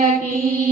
की